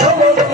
Çabuk